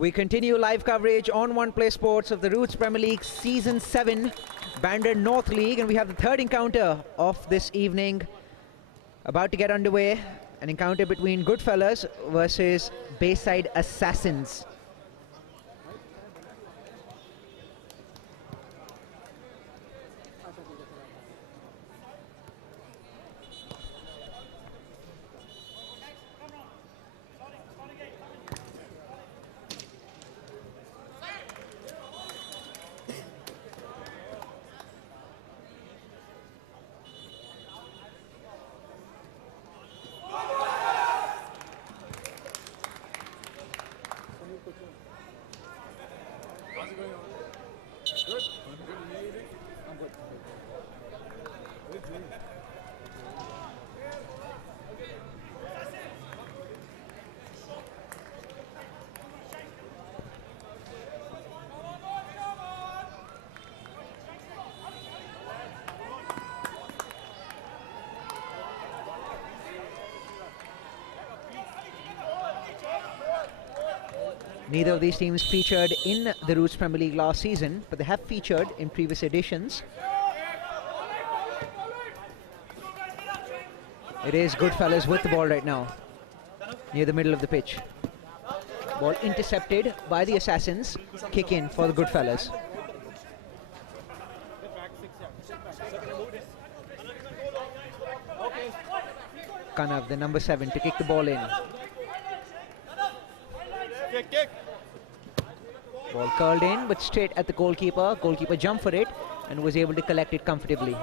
We continue live coverage on One Play Sports of the Roots Premier League Season 7 Bandra North League, and we have the third encounter of this evening about to get underway. An encounter between Goodfellas versus Bayside Assassins. Neither of these teams featured in the Roots Premier League last season, but they have featured in previous editions. It is Goodfellas with the ball right now, near the middle of the pitch. Ball intercepted by the Assassins. Kick in for the Goodfellas. Kanav, the number 7, to kick the ball in. Ball curled in, but straight at the goalkeeper. Goalkeeper jumped for it and was able to collect it comfortably.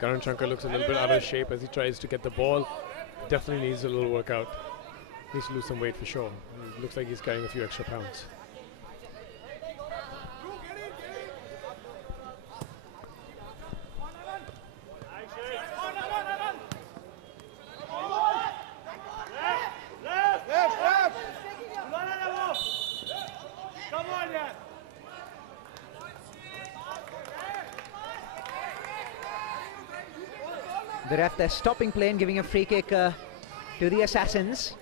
Karan Shankar looks a little bit out of shape as he tries to get the ball. Definitely needs a little workout. Needs to lose some weight for sure. It looks like he's carrying a few extra pounds. The ref there stopping play and giving a free kick to the Assassins.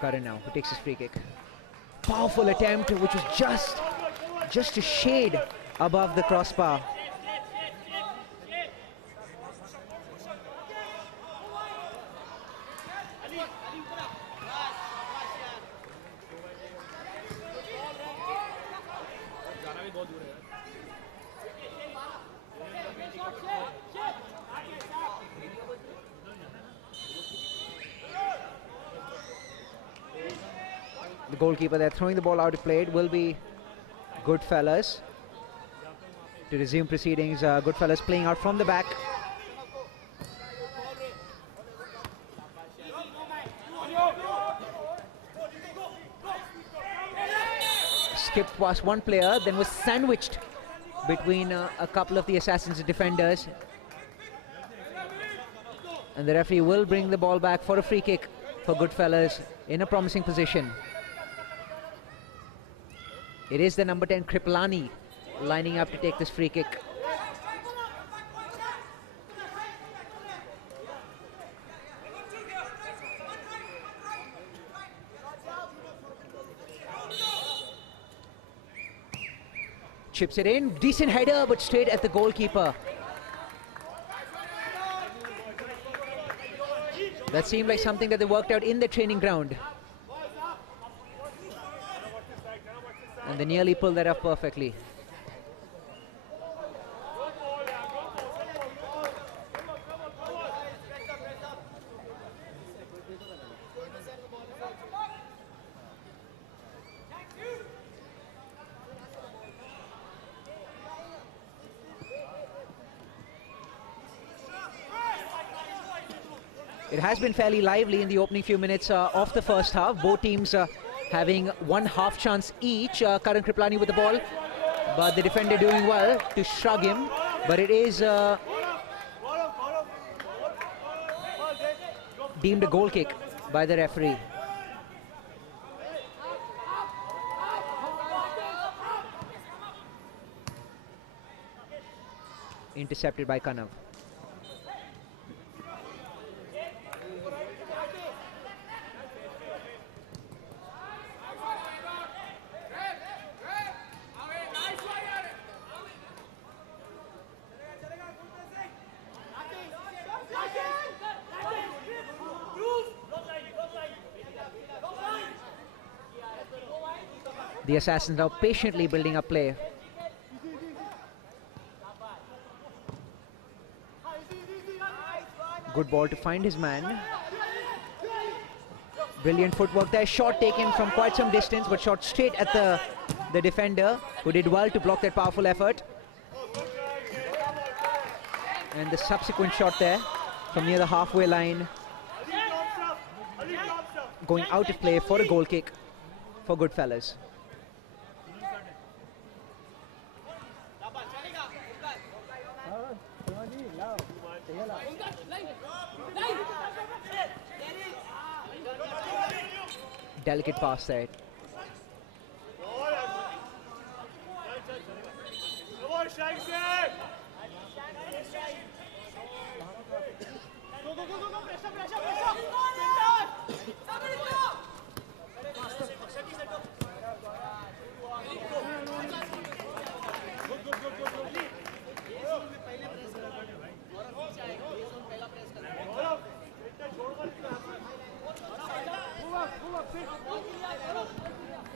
Karan now, who takes his free kick. Powerful attempt, which was just a shade above the crossbar. The goalkeeper there throwing the ball out of play. It will be Goodfellas to resume proceedings. Goodfellas playing out from the back. Skipped past one player, then was sandwiched between a couple of the Assassins' defenders. And the referee will bring the ball back for a free kick for Goodfellas in a promising position. It is the number 10 Kripalani lining up to take this free kick. Chips it in, decent header, but straight at the goalkeeper. That seemed like something that they worked out in the training ground. And they nearly pulled that off perfectly. It has been fairly lively in the opening few minutes of the first half. Both teams having one half chance each. Karan Kripalani with the ball. but the defender doing well to shrug him, but it is deemed a goal kick by the referee. Intercepted by Kanav. The Assassins now patiently building up play. Good ball to find his man. Brilliant footwork there. Shot taken from quite some distance, but shot straight at the defender, who did well to block that powerful effort. And the subsequent shot there from near the halfway line, going out of play for a goal kick for Goodfellas. Delicate pass there.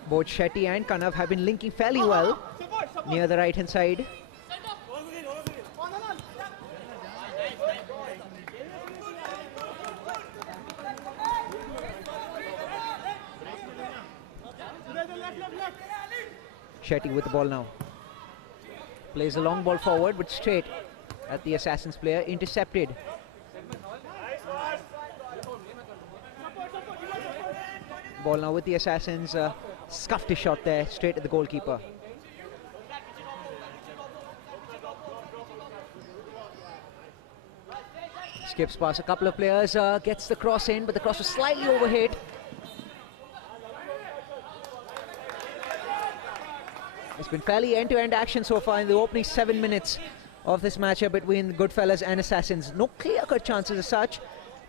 Both Shetty and Kanav have been linking fairly well near the right hand side. Shetty with the ball now. Plays a long ball forward, but straight at the Assassins player. Intercepted. Ball now with the Assassins. Scuffed his shot there, straight at the goalkeeper. Skips past a couple of players, gets the cross in, but the cross was slightly overhit. It's been fairly end-to-end action so far in the opening 7 minutes of this matchup between Goodfellas and Assassins. No clear-cut chances as such,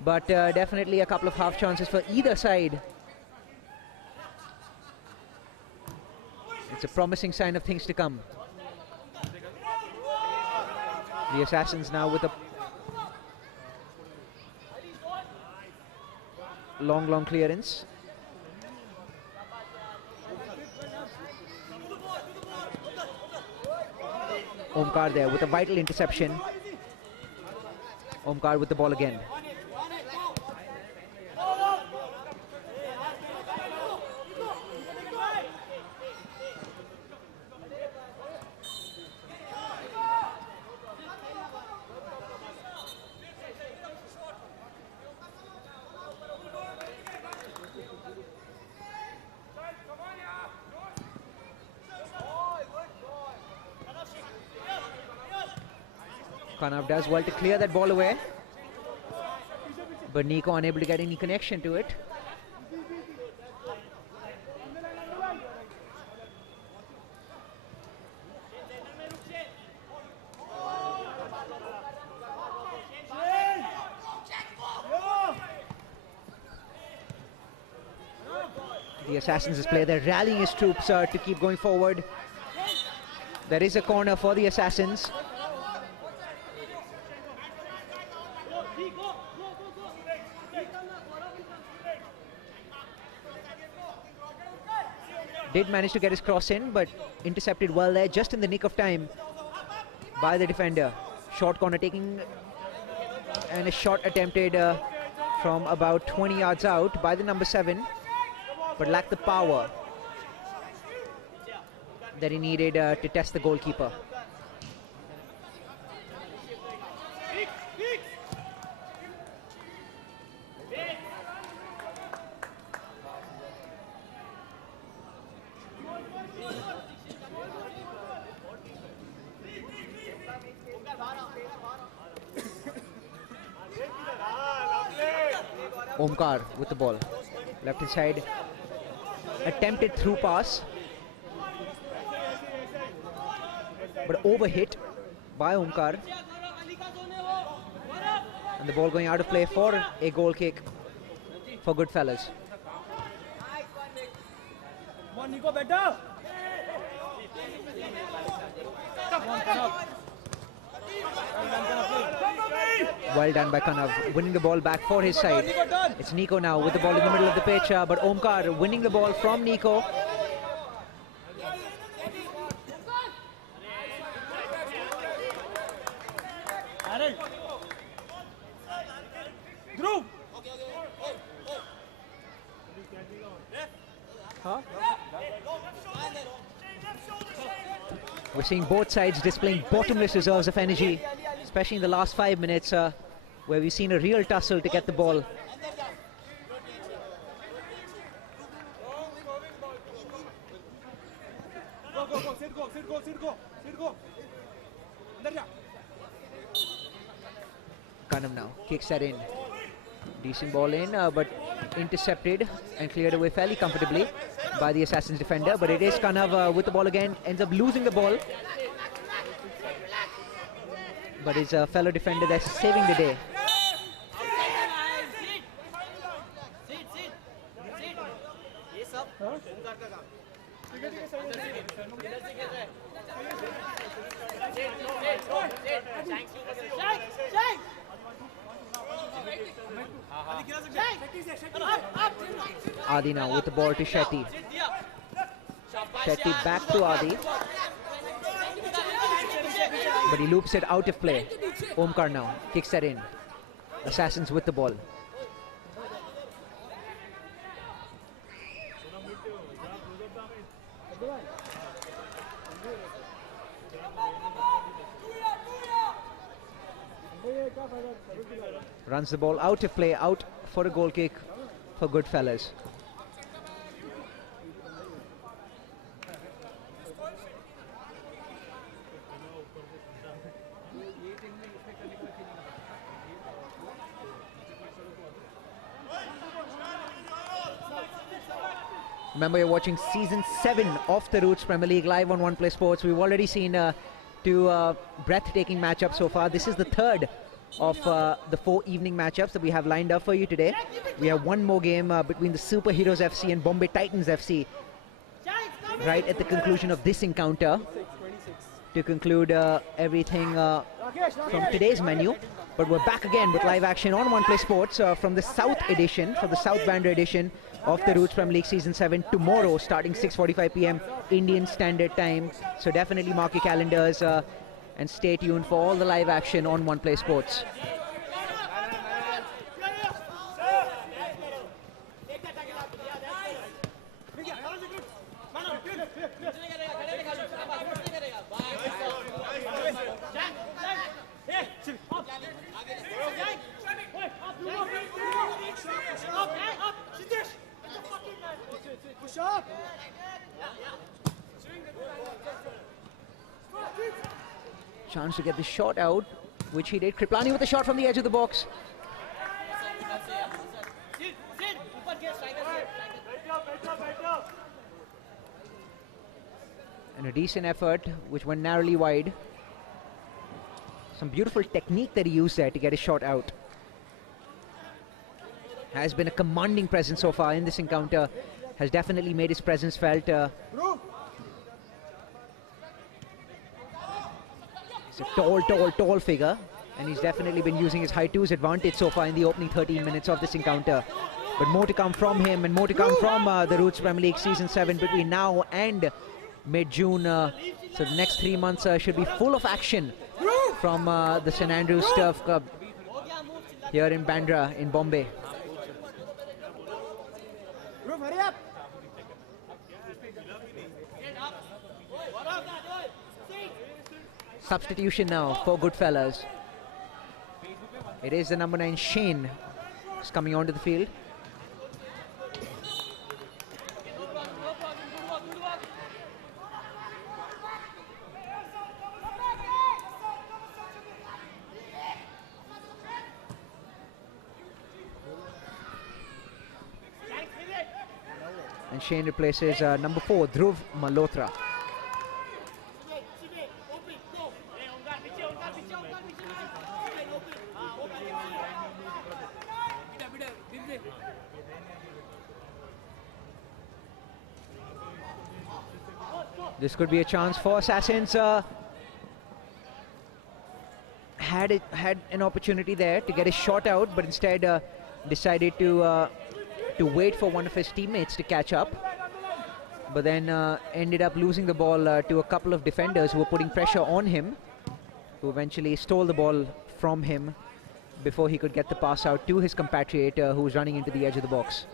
but definitely a couple of half chances for either side. It's a promising sign of things to come. The Assassins now with a long clearance. Omkar there with a vital interception. Omkar with the ball again. Kanav does well to clear that ball away, but Nico unable to get any connection to it. The Assassins' player, they're rallying his troops to keep going forward. There is a corner for the Assassins. Did manage to get his cross in, but intercepted well there, just in the nick of time by the defender. Short corner taking, and a shot attempted from about 20 yards out by the number 7, but lacked the power that he needed to test the goalkeeper. Omkar with the ball. Left hand side. Attempted through pass. But overhit by Omkar. And the ball going out of play for a goal kick for Goodfellas. Well done by Kanav, winning the ball back for his side. It's Nico now with the ball in the middle of the pitch, but Omkar winning the ball from Nico. We're seeing both sides displaying bottomless reserves of energy, especially in the last 5 minutes, where we've seen a real tussle to get the ball. Kanam now kicks that in. Decent ball in, but intercepted and cleared away fairly comfortably by the Assassins defender. But it is Kanav with the ball again, ends up losing the ball. But his fellow defender there saving the day. Adi now with the ball to Shetty. Shetty back to Adi. But he loops it out of play. Omkar now kicks that in. Assassins with the ball. Runs the ball out of play, out for a goal kick for Goodfellas. Remember, you're watching Season 7 of the Roots Premier League live on OnePlay Sports. We've already seen two breathtaking matchups so far. This is the third of the 4 evening matchups that we have lined up for you today. We have one more game between the Superheroes FC and Bombay Titans FC right at the conclusion of this encounter to conclude everything from today's menu. But we're back again with live action on OnePlay Sports from the South edition, for the South Bandra edition of the Roots Premier League Season 7 tomorrow starting 6:45 p.m. Indian Standard Time. So definitely mark your calendars and stay tuned for all the live action on OnePlay Sports. Chance to get the shot out, which he did. Kriplani with a shot from the edge of the box. And a decent effort, which went narrowly wide. Some beautiful technique that he used there to get his shot out. Has been a commanding presence so far in this encounter. Has definitely made his presence felt. He's a tall figure, and he's definitely been using his height to his advantage so far in the opening 13 minutes of this encounter. But more to come from him, and more to come from the Roots Premier League Season 7 between now and mid-June. So the next 3 months should be full of action from the St Andrews Turf Club here in Bandra in Bombay. Substitution now for Goodfellas. It is the number 9 Shane who's coming onto the field. And Shane replaces number 4, Dhruv Malhotra. This could be a chance for Assassins. Had an opportunity there to get a shot out, but instead decided to wait for one of his teammates to catch up. But then ended up losing the ball to a couple of defenders who were putting pressure on him, who eventually stole the ball from him before he could get the pass out to his compatriot who was running into the edge of the box.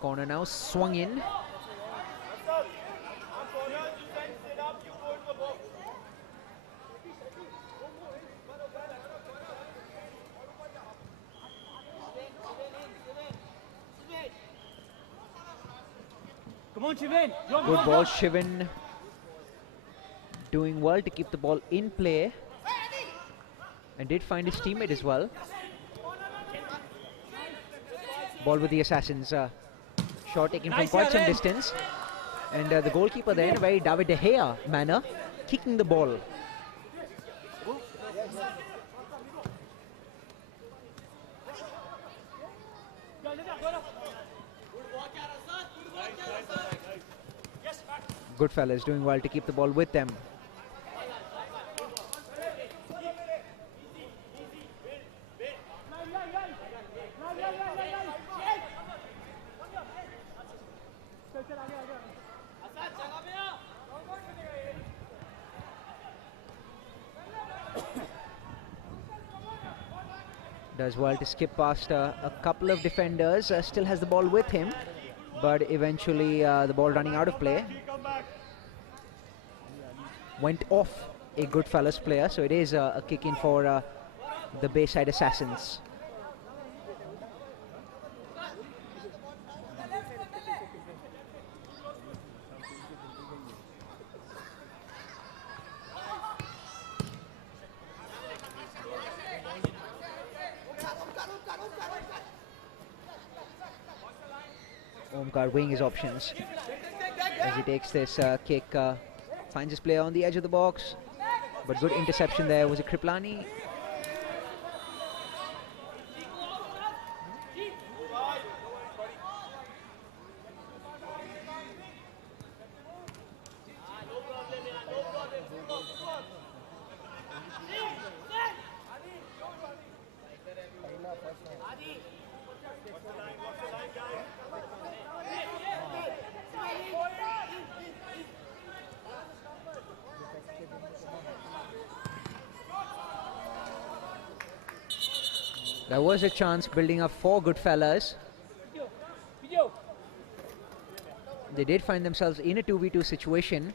Corner now swung in. Come on, Shivan. Good ball, Shivan doing well to keep the ball in play, and did find his teammate as well. Ball with the Assassins. Shot taken from quite some distance, and the goalkeeper there in a very David De Gea manner, kicking the ball. Goodfellas doing well to keep the ball with them. Does well to skip past a couple of defenders, still has the ball with him, but eventually the ball running out of play. Went off a Goodfellas player, so it is a kick in for the Bayside Assassins. Omkar weighing his options as he takes this kick, finds his player on the edge of the box, but good interception there. Was it Kriplani? There was a chance building up for Goodfellas. They did find themselves in a 2v2 situation,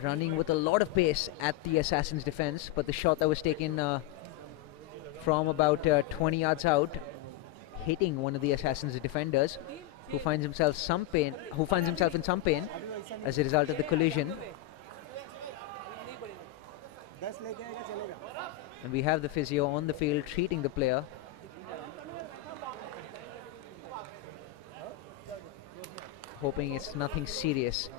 running with a lot of pace at the Assassin's defense, but the shot that was taken from about 20 yards out, hitting one of the Assassin's defenders, who finds himself in some pain as a result of the collision. And we have the physio on the field treating the player. Hoping it's nothing serious.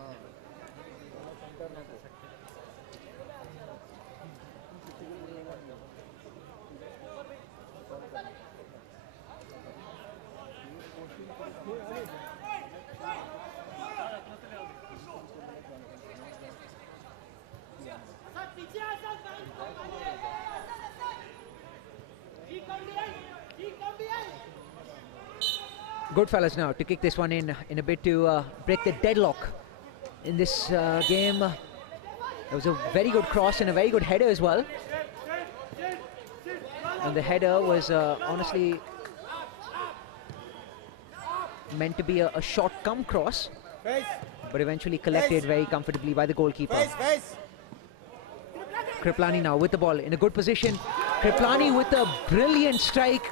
Goodfellas now to kick this one in a bit to break the deadlock in this game. There was a very good cross and a very good header as well. And the header was honestly meant to be a short come cross, but eventually collected very comfortably by the goalkeeper. Kriplani now with the ball in a good position. Kriplani with a brilliant strike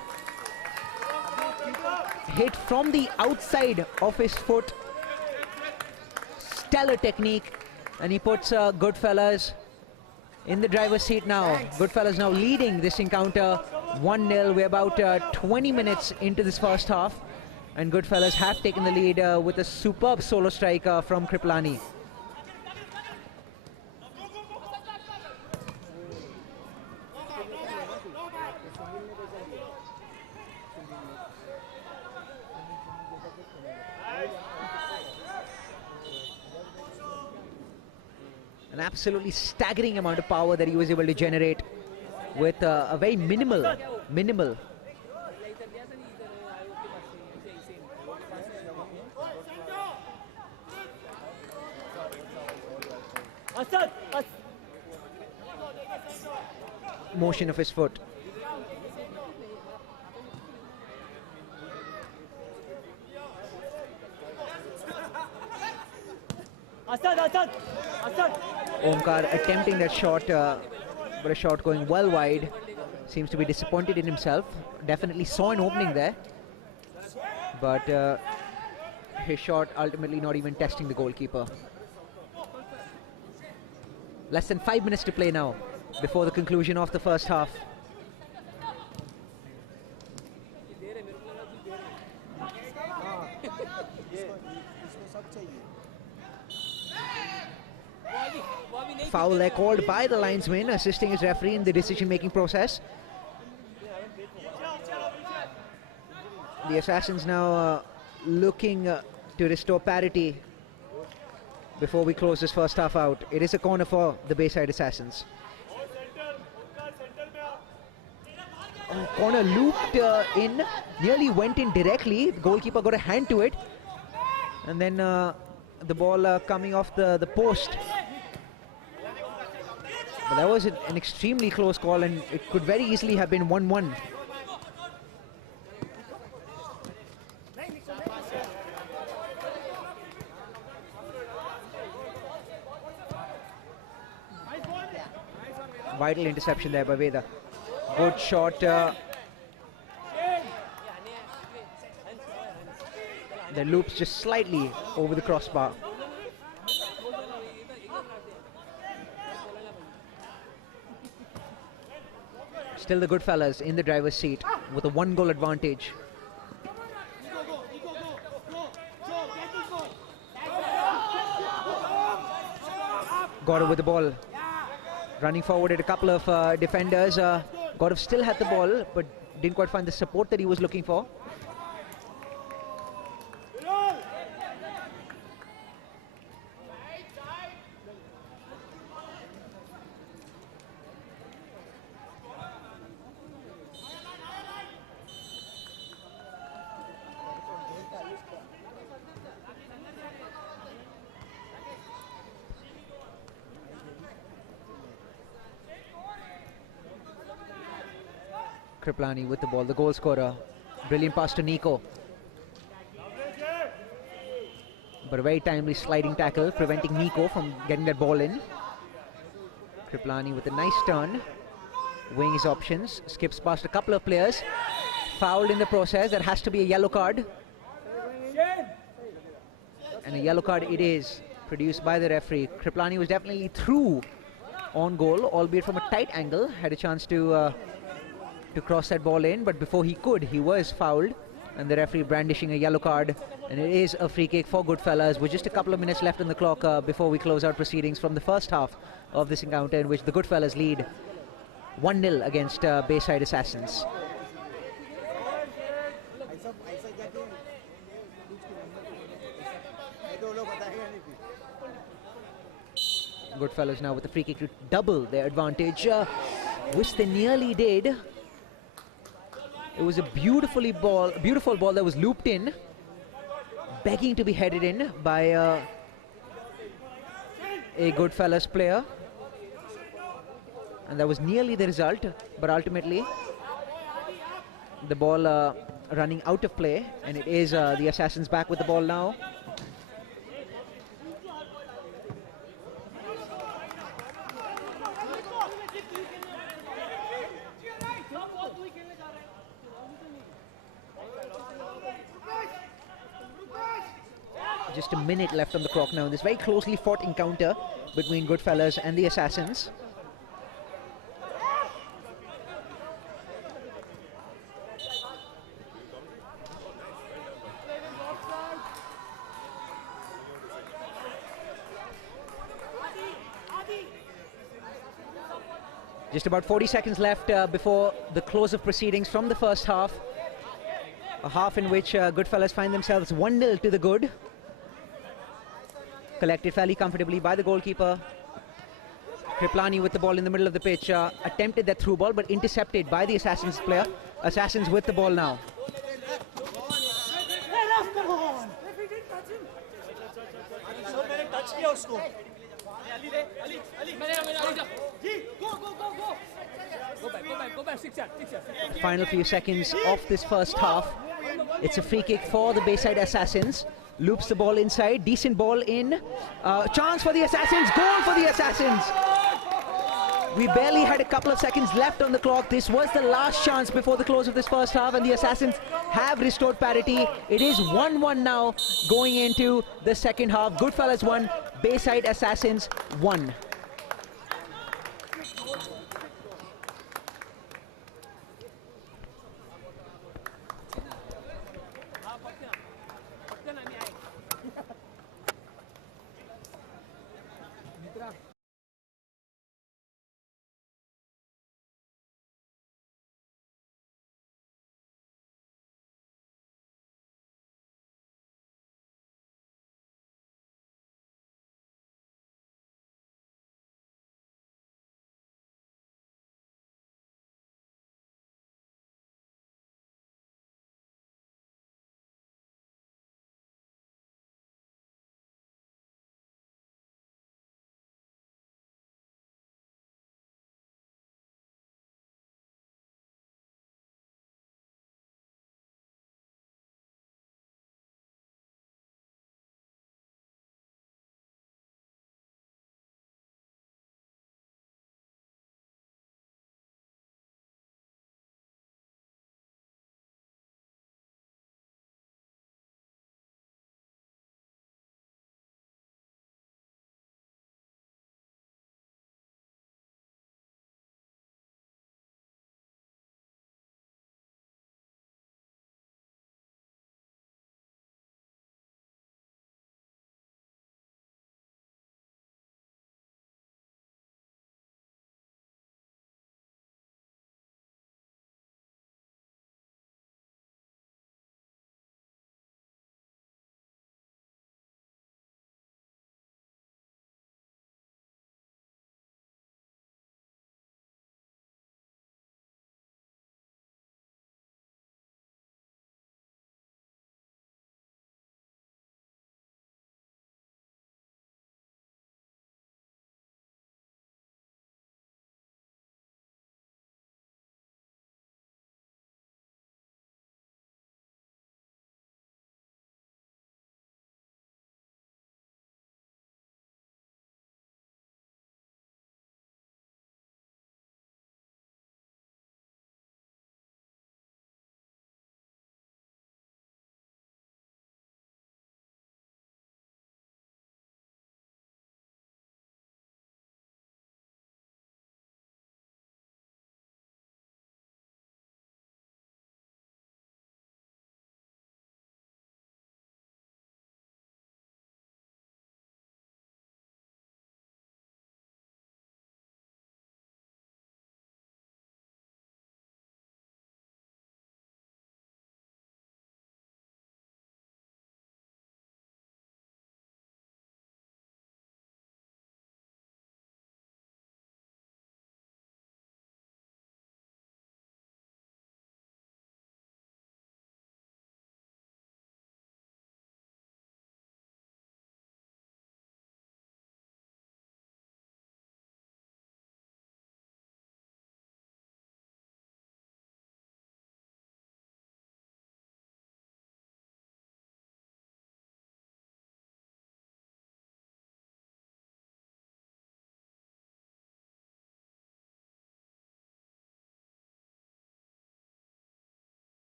hit from the outside of his foot. Stellar technique, and he puts GOODFELLAS in the driver's seat now. GOODFELLAS now leading this encounter 1-0. We're about 20 minutes into this first half, and GOODFELLAS have taken the lead with a superb solo strike from Kripalani. An absolutely staggering amount of power that he was able to generate with a very minimal motion of his foot. Omkar attempting that shot, but a shot going well wide. Seems to be disappointed in himself. Definitely saw an opening there, but his shot ultimately not even testing the goalkeeper. Less than 5 minutes to play now before the conclusion of the first half. Foul there called by the linesman, assisting his referee in the decision-making process. The Assassins now looking to restore parity before we close this first half out. It is a corner for the Bayside Assassins. Oh, corner looped in, nearly went in directly. The goalkeeper got a hand to it, and then the ball coming off the post. But that was an extremely close call, and it could very easily have been 1-1. Vital interception there by Veda. Good shot. The loops just slightly over the crossbar. Still the GOODFELLAS in the driver's seat with a 1-goal advantage. Gaurav with the ball. Running forward at a couple of defenders. Gaurav still had the ball, but didn't quite find the support that he was looking for. Kripalani with the ball, the goal scorer. Brilliant pass to Nico. But a very timely sliding tackle, preventing Nico from getting that ball in. Kripalani with a nice turn, weighing his options, skips past a couple of players. Fouled in the process, that has to be a yellow card. And a yellow card it is, produced by the referee. Kripalani was definitely through on goal, albeit from a tight angle. Had a chance to cross that ball in, but before he could, he was fouled, and the referee brandishing a yellow card, and it is a free kick for GOODFELLAS with just a couple of minutes left on the clock before we close out proceedings from the first half of this encounter, in which the GOODFELLAS lead 1-0 against Bayside Assassins. GOODFELLAS now with the free kick to double their advantage, which they nearly did. It was a beautiful ball that was looped in, begging to be headed in by a GOODFELLAS player, and that was nearly the result. But ultimately, the ball running out of play, and it is the Assassins back with the ball now. Just a minute left on the clock now in this very closely fought encounter between Goodfellas and the Assassins. Just about 40 seconds left before the close of proceedings from the first half. A half in which Goodfellas find themselves 1-0 to the good. Collected fairly comfortably by the goalkeeper. Kriplani with the ball in the middle of the pitch. Attempted that through ball but intercepted by the Assassins player. Assassins with the ball now. The final few seconds of this first half. It's a free kick for the Bayside Assassins. Loops the ball inside. Decent ball in. Chance for the Assassins. Goal for the Assassins. We barely had a couple of seconds left on the clock. This was the last chance before the close of this first half, and the Assassins have restored parity. It is 1-1 now going into the second half. Goodfellas 1, Bayside Assassins 1.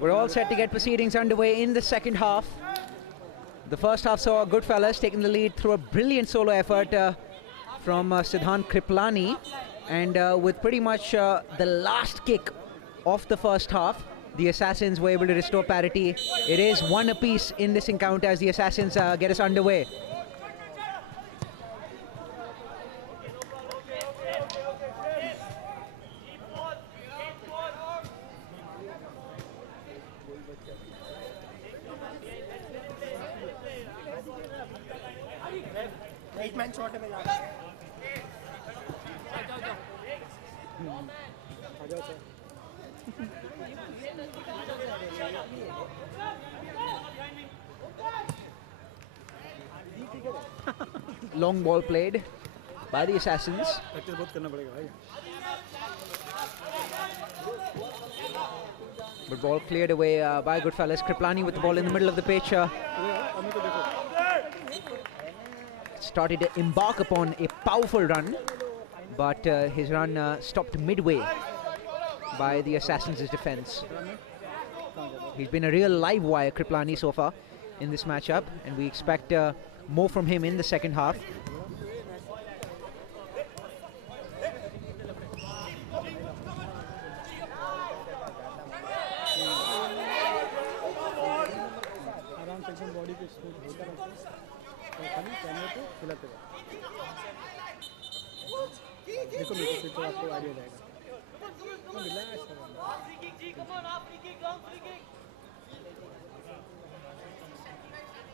We're all set to get proceedings underway in the second half. The first half saw Goodfellas taking the lead through a brilliant solo effort from Siddhant Kriplani, and with pretty much the last kick of the first half, the Assassins were able to restore parity. It is one apiece in this encounter as the Assassins get us underway. Long ball played by the Assassins. But ball cleared away by Goodfellas. Kriplani with the ball in the middle of the pitch. Started to embark upon a powerful run, but his run stopped midway by the Assassins' defense. He's been a real live wire, Kriplani, so far in this matchup, and we expect more from him in the second half.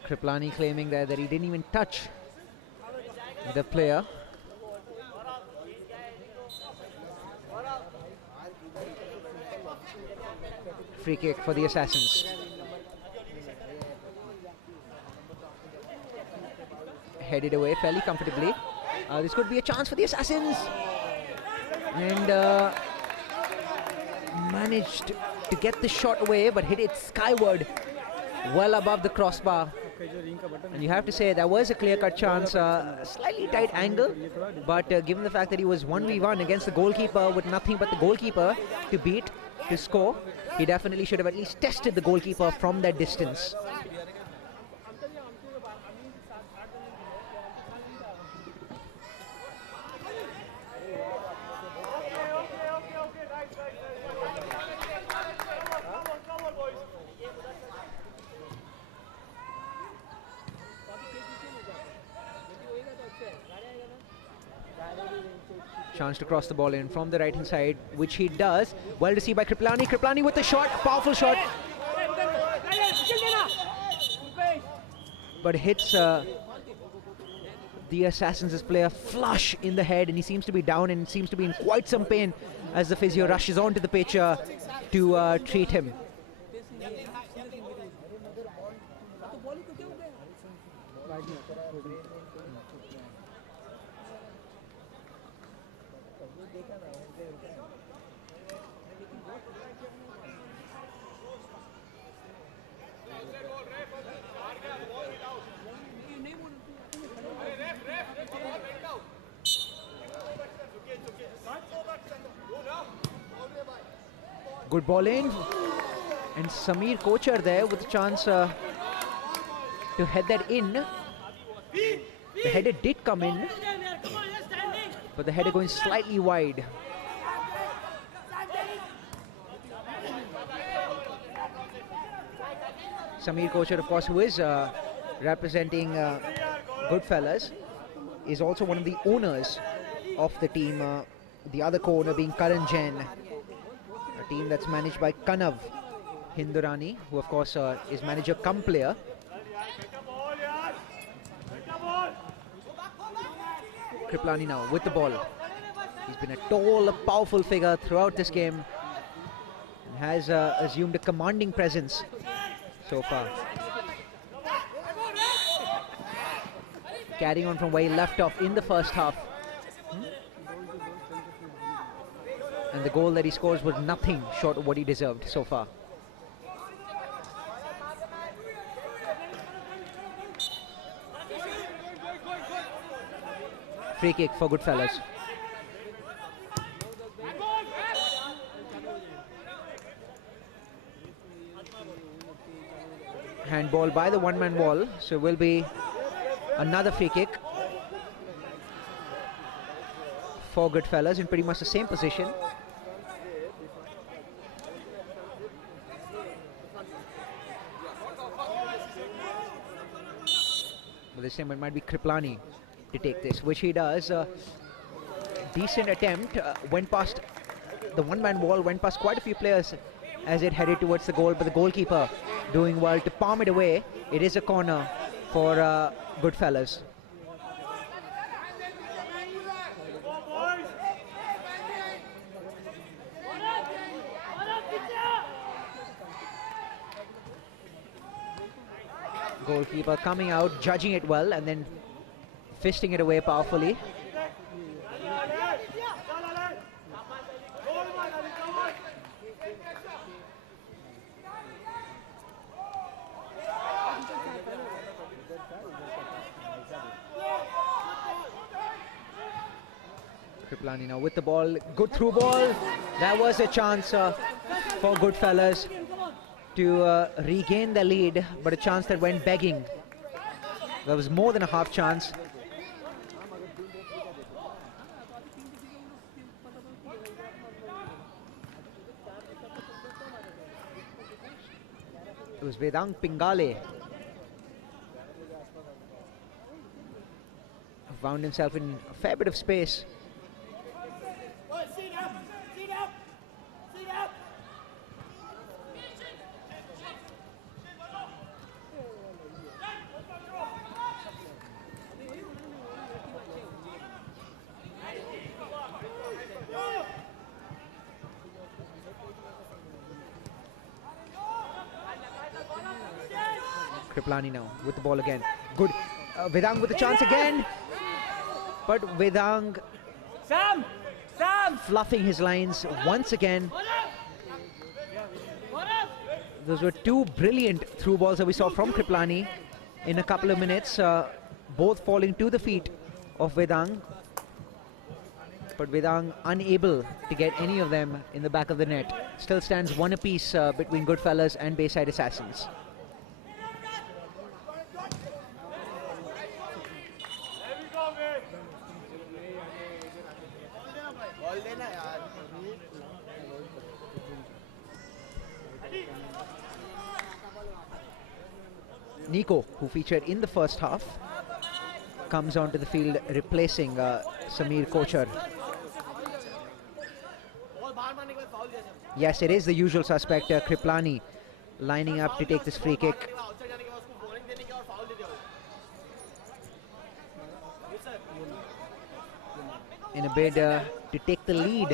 Kriplani claiming there that he didn't even touch the player. Free kick for the Assassins. Headed away fairly comfortably. This could be a chance for the Assassins. And managed to get the shot away, but hit it skyward, well above the crossbar. And you have to say that was a clear-cut chance, slightly tight angle, but given the fact that he was 1v1 against the goalkeeper with nothing but the goalkeeper to beat, to score, he definitely should have at least tested the goalkeeper from that distance. Chance to cross the ball in from the right-hand side, which he does. Well received by Kriplani. Kriplani with the shot, powerful shot. But hits the Assassins' player flush in the head, and he seems to be down and seems to be in quite some pain as the physio rushes onto the pitch to treat him. Good ball in, and Samir Kochar there with a chance to head that in. The header did come in, but the header going slightly wide. Samir Kochar, of course, who is representing Goodfellas, is also one of the owners of the team, the other co-owner being Karan Jain. A team that's managed by Kanav Hindurani, who of course is manager cum player. Kriplani now with the ball. He's been a tall, powerful figure throughout this game and has assumed a commanding presence so far. Carrying on from where he left off in the first half. And the goal that he scores was nothing short of what he deserved so far. Free kick for Goodfellas. handball by the one-man wall, so it will be another free kick for Goodfellas in pretty much the same position. But this time it might be Kriplani to take this, which he does. Decent attempt, went past the one-man wall, went past quite a few players as it headed towards the goal, but the goalkeeper doing well to palm it away. It is a corner for Goodfellas. Goalkeeper coming out, judging it well, and then fisting it away powerfully. Kriplani now with the ball, good through ball. That was a chance for Goodfellas to regain the lead, but a chance that went begging. There was more than a half chance. It was Vedang Pingale who found himself in a fair bit of space. Kriplani now with the ball again. Good. Vedang with the chance again. But Vedang fluffing his lines once again. Those were two brilliant through balls that we saw from Kriplani in a couple of minutes, both falling to the feet of Vedang. But Vedang unable to get any of them in the back of the net. Still stands one apiece between Goodfellas and Bayside Assassins. Nico, who featured in the first half, comes onto the field replacing Samir Kochar. Yes, it is the usual suspect, Kriplani, lining up to take this free kick. In a bid to take the lead.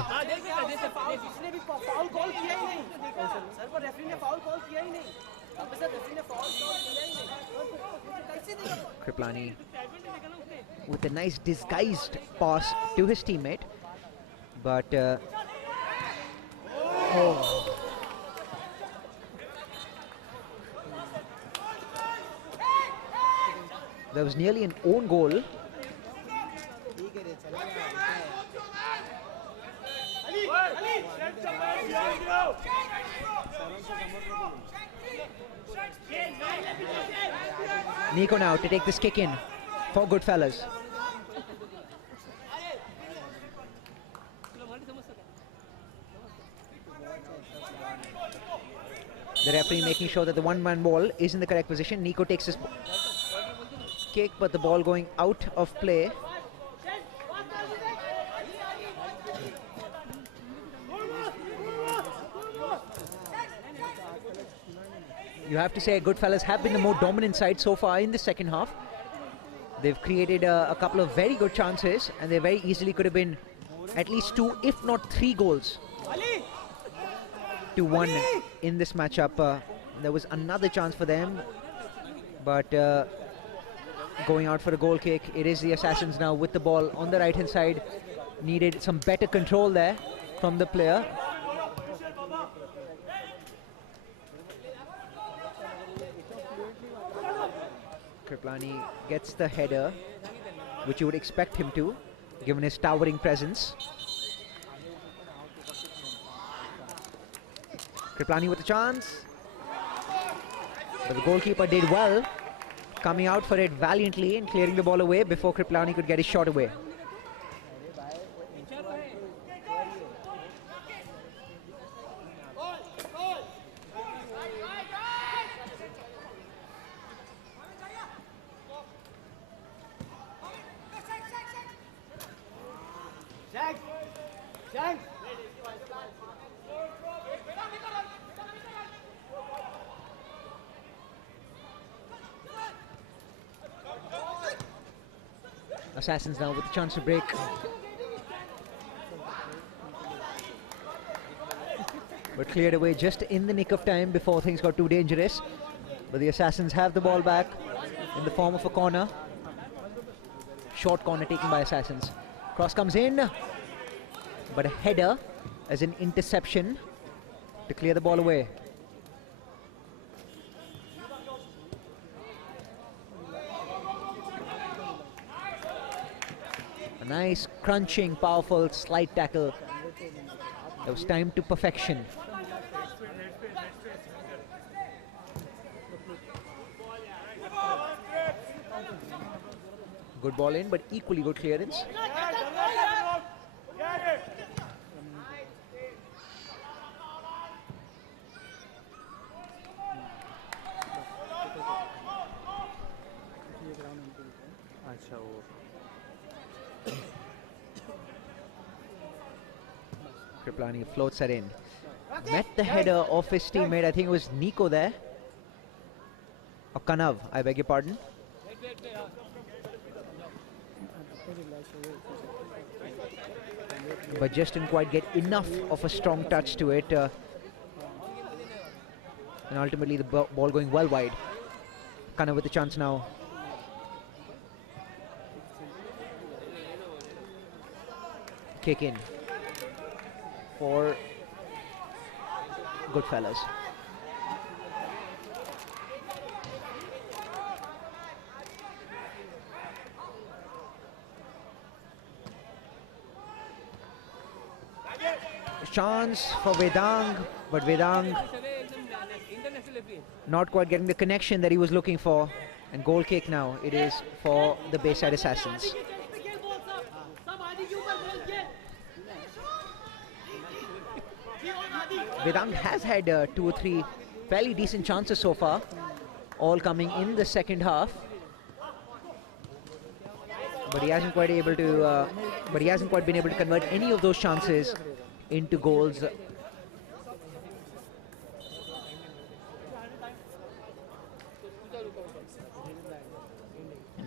Kriplani with a nice disguised pass to his teammate, but oh. There was nearly an own goal. Nico now to take this kick in for Goodfellas. The referee making sure that the one-man ball is in the correct position. Nico takes his kick, but the ball going out of play. You have to say Goodfellas have been the more dominant side so far in the second half. They've created a couple of very good chances, and they very easily could have been at least 2, if not 3 goals to 1 in this matchup. There was another chance for them, but going out for a goal kick. It is the Assassins now with the ball on the right hand side. Needed some better control there from the player. Kriplani gets the header, which you would expect him to, given his towering presence. Kriplani with a chance. But the goalkeeper did well, coming out for it valiantly and clearing the ball away before Kriplani could get his shot away. Assassins now with the chance to break. But cleared away just in the nick of time before things got too dangerous. But the Assassins have the ball back in the form of a corner. Short corner taken by Assassins. Cross comes in, but a header as an interception to clear the ball away. A nice, crunching, powerful slide tackle that was timed to perfection. Good ball in, but equally good clearance. Kriplani floats her in. Met the header of his teammate, I think it was Nico there. Or Kanav, I beg your pardon. But just didn't quite get enough of a strong touch to it. And ultimately the ball going well wide. Kanav with the chance now. Kick in for Goodfellas. Chance for Vedang, but Vedang not quite getting the connection that he was looking for. And goal kick now it is for the Bayside Assassins. Vedang has had 2 or 3 fairly decent chances so far, all coming in the second half. But he hasn't quite able to. But he hasn't quite been able to convert any of those chances into goals. And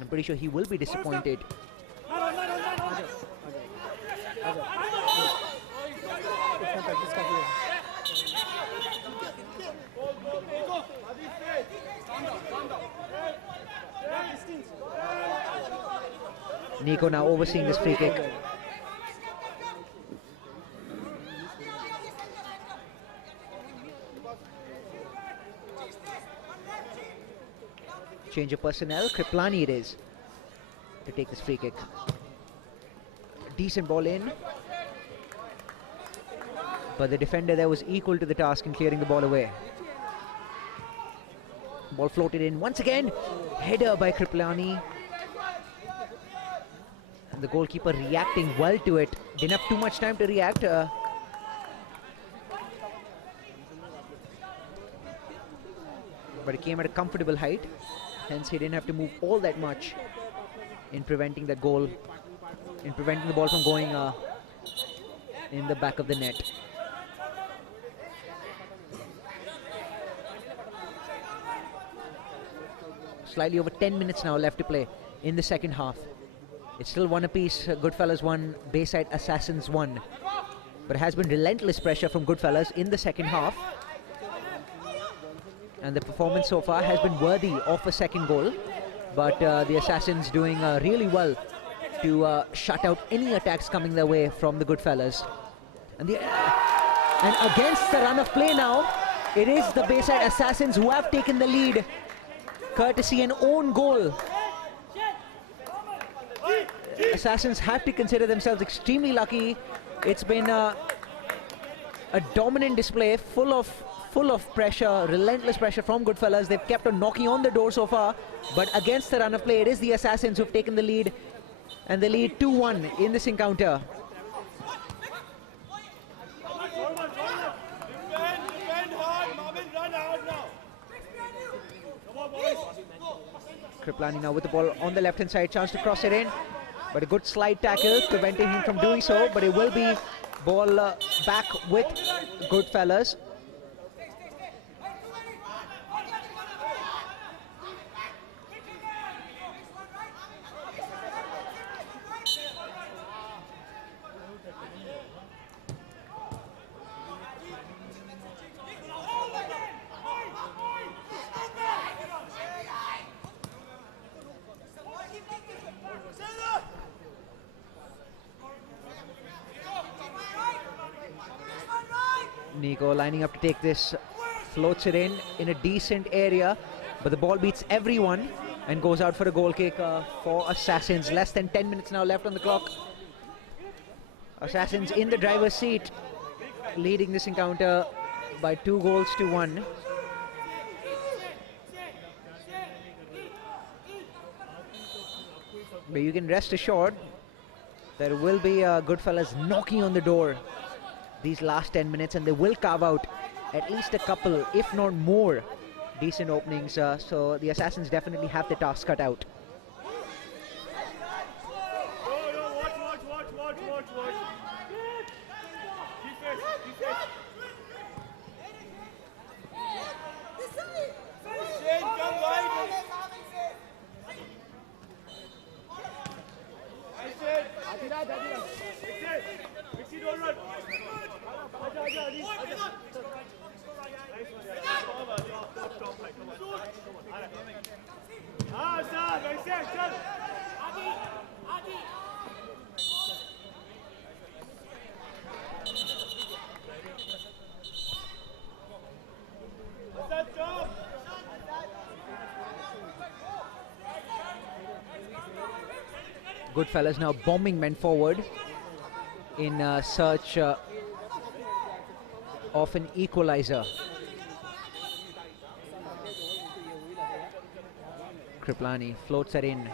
I'm pretty sure he will be disappointed. Nico now overseeing this free kick. Change of personnel, Kriplani it is to take this free kick. Decent ball in, but the defender there was equal to the task in clearing the ball away. Ball floated in once again, header by Kriplani. And the goalkeeper reacting well to it. Didn't have too much time to react. But it came at a comfortable height. Hence he didn't have to move all that much in preventing that goal, in preventing the ball from going in the back of the net. Slightly over 10 minutes now left to play in the second half. It's still 1 apiece. Goodfellas 1, Bayside Assassins 1. But it has been relentless pressure from Goodfellas in the second half. And the performance so far has been worthy of a second goal. But the Assassins doing really well to shut out any attacks coming their way from the Goodfellas. And against the run of play now, it is the Bayside Assassins who have taken the lead, courtesy an own goal. Assassins have to consider themselves extremely lucky. It's been a dominant display, full of full of pressure, relentless pressure from Goodfellas. They've kept on knocking on the door so far, but against the run of play, it is the Assassins who've taken the lead, and they lead 2-1 in this encounter. Kriplani now with the ball on the left-hand side, chance to cross it in, but a good slide tackle preventing him from doing so, but it will be ball back with Goodfellas. Nico lining up to take this, floats it in a decent area, but the ball beats everyone and goes out for a goal kick for Assassins. Less than 10 minutes now left on the clock. Assassins in the driver's seat, leading this encounter by 2-1. But you can rest assured there will be Goodfellas knocking on the door these last 10 minutes, and they will carve out at least a couple, if not more, decent openings. So the Assassins definitely have the task cut out. Goodfellas now bombing men forward in search of an equalizer. Kriplani floats it in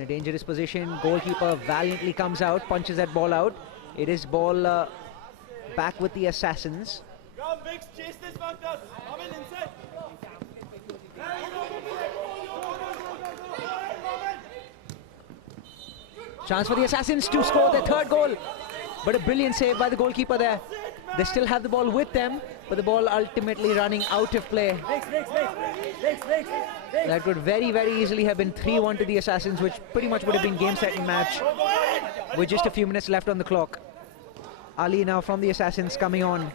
a dangerous position. Goalkeeper valiantly comes out, punches that ball out. It is ball back with the Assassins. Chance for the Assassins to score their third goal, but a brilliant save by the goalkeeper there. They still have the ball with them, but the ball ultimately running out of play. That could very, very easily have been 3-1 to the Assassins, which pretty much would have been game-setting match with just a few minutes left on the clock. Ali now from the Assassins coming on.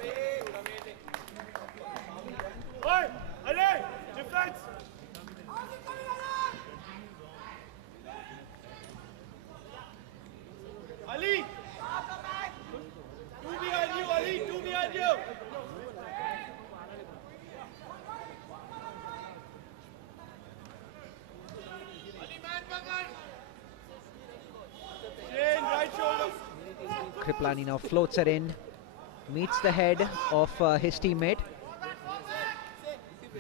Kriplani now floats it in, meets the head of his teammate,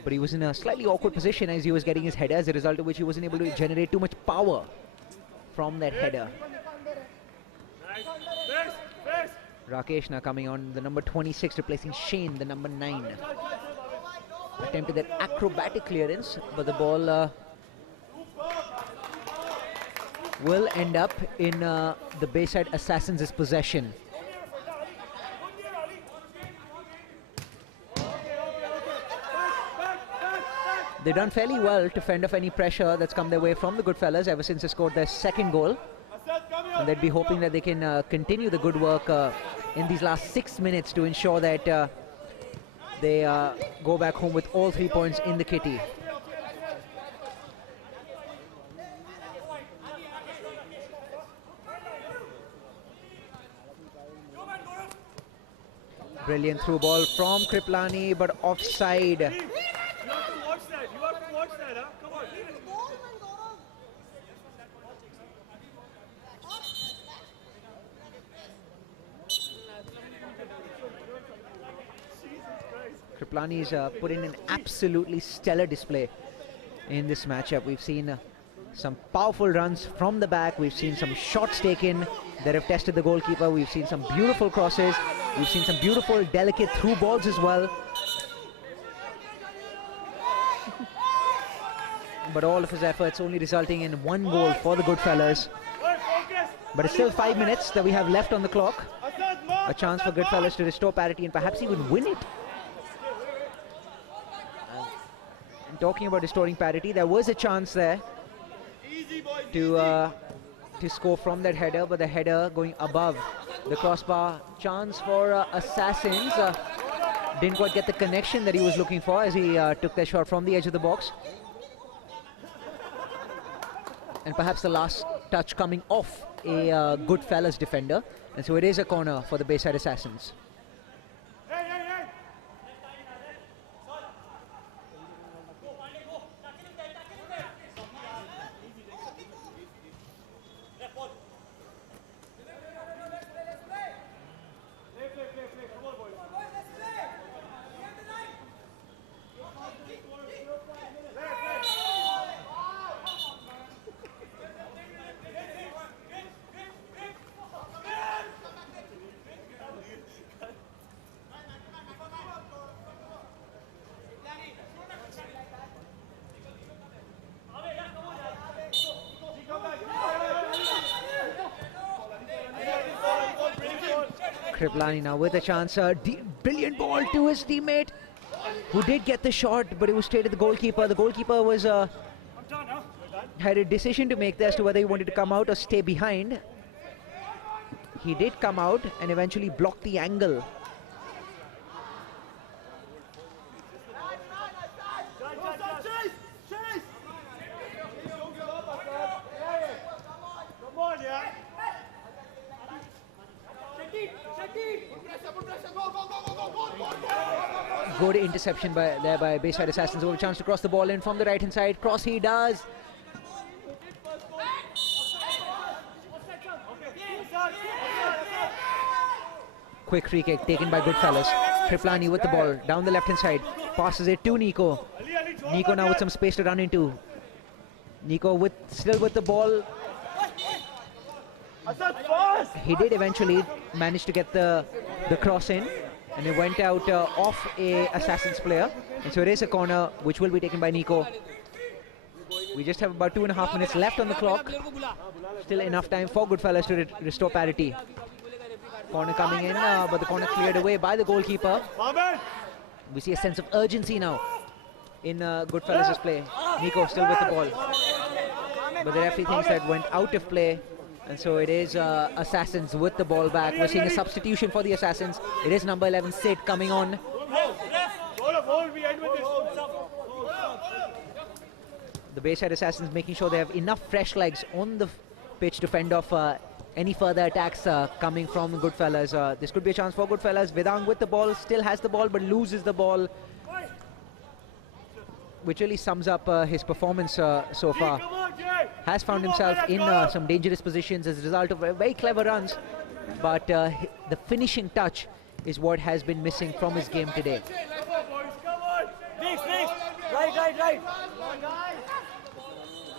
but he was in a slightly awkward position as he was getting his header, as a result of which he wasn't able to generate too much power from that header. Rakesh now coming on, the number 26, replacing Shane, the number 9. Attempted that acrobatic clearance, but the ball will end up in the Bayside Assassins' possession. They've done fairly well to fend off any pressure that's come their way from the Goodfellas ever since they scored their second goal. And they'd be hoping that they can continue the good work in these last 6 minutes to ensure that they go back home with all 3 points in the kitty. Brilliant through ball from Kriplani, but offside. You have to watch that. You have to watch that, huh? Come on. Kripalani's put in an absolutely stellar display in this matchup. We've seen some powerful runs from the back. We've seen some shots taken that have tested the goalkeeper. We've seen some beautiful crosses. We've seen some beautiful, delicate through balls as well. But all of his efforts only resulting in one goal for the Goodfellas. But it's still 5 minutes that we have left on the clock. A chance for Goodfellas to restore parity and perhaps even win it. And talking about restoring parity, there was a chance there to score from that header, but the header going above the crossbar. Chance for Assassins. Didn't quite get the connection that he was looking for as he took that shot from the edge of the box. And perhaps the last touch coming off a Goodfellas defender. And so it is a corner for the Bayside Assassins. Kripalani now with a chance, brilliant ball to his teammate, who did get the shot, but it was straight at the goalkeeper. The goalkeeper was had a decision to make there as to whether he wanted to come out or stay behind. He did come out and eventually blocked the angle. Good interception there by Bayside Assassins. Over a chance to cross the ball in from the right hand side. Cross he does. Quick free kick taken by Goodfellas. Kripalani with the ball down the left hand side. Passes it to Nico. Nico now with some space to run into. Nico still with the ball. He did eventually manage to get the cross in, and it went out off a Assassins player, and so it is a corner which will be taken by Nico. We just have about 2.5 minutes left on the clock. Still enough time for Goodfellas to restore parity. Corner coming in, but the corner cleared away by the goalkeeper. We see a sense of urgency now in Goodfellas' play. Nico still with the ball, but the referee thinks that went out of play. And so it is Assassins with the ball back. We're seeing a substitution for the Assassins. It is number 11, Sid, coming on. The Bayside Assassins making sure they have enough fresh legs on the pitch to fend off any further attacks coming from Goodfellas. This could be a chance for Goodfellas. Vedang with the ball, still has the ball but loses the ball, which really sums up his performance so far. Has found himself in some dangerous positions as a result of very clever runs, but the finishing touch is what has been missing from his game today.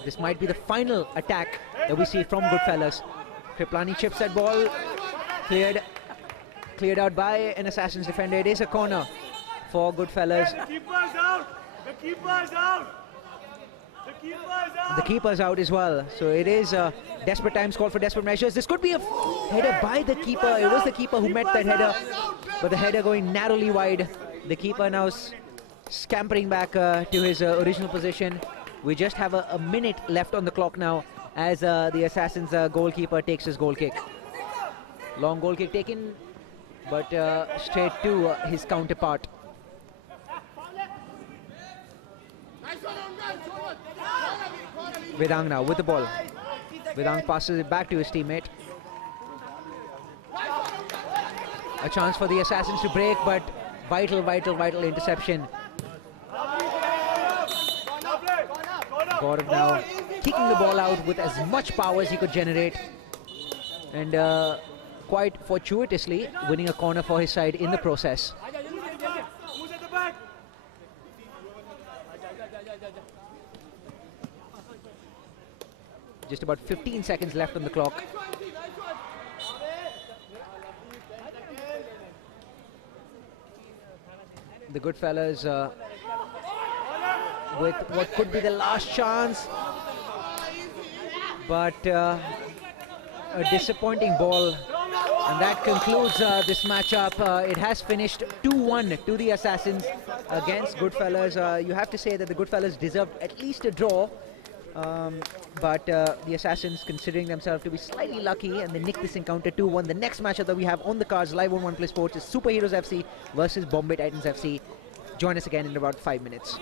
This might be the final attack that we see from Goodfellas. Kripalani chips that ball, cleared out by an Assassins defender. It is a corner for Goodfellas. The keeper's out! The keeper's out! The keeper's out as well, so it is desperate times call for desperate measures. This could be a header by the keeper. It was the keeper who met that header, but the header going narrowly wide. The keeper now scampering back to his original position. We just have a minute left on the clock now as the Assassins goalkeeper takes his goal kick. Long goal kick taken, but straight to his counterpart. Vedang now with the ball. Vedang passes it back to his teammate. A chance for the Assassins to break, but vital interception. Gaurav now kicking the ball out with as much power as he could generate, and quite fortuitously winning a corner for his side in the process. Who's at the back? Just about 15 seconds left on the clock. The Goodfellas with what could be the last chance, but a disappointing ball, and that concludes this matchup. It has finished 2-1 to the Assassins against Goodfellas. You have to say that the Goodfellas deserved at least a draw, but the Assassins, considering themselves to be slightly lucky, and they nicked this encounter 2-1. The next matchup that we have on the cards live on One Play Sports is Superheroes FC versus Bombay Titans FC. Join us again in about 5 minutes.